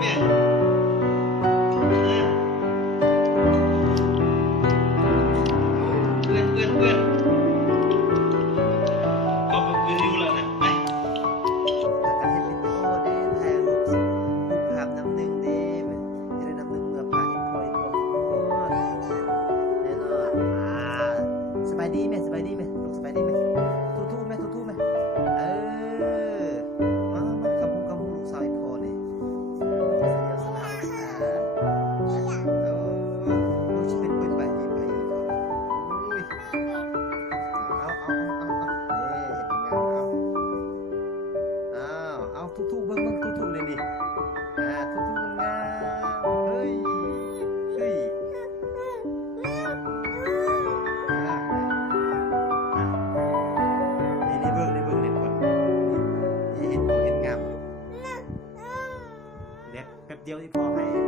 แม่เพื่อนเพื่อนเพื่อนก็ไปวิวแล้วนะไปการเห็นวิดีโอเด้ถ่ายรูปภาพน้ำหนึ่งเด้จะได้น้ำหนึ่งเมื่อพาเห็นพอที่โน่นแน่นอนสบายดีไหมสบายดีไหมลูกสบายดีไหมทู่ไหมทู่ไหมเออมาคำพูลูกสาวอีกพอเนี่ยเดียวสลายลูกจะเป็นไปอุ้ยเอาทุกเบิ้งทุกเลยนี่ทุกงามเฮ้ยนี่เบิ้งนี่คนนี่เห็นงามเด็ดแป๊บเดียวที่พอให้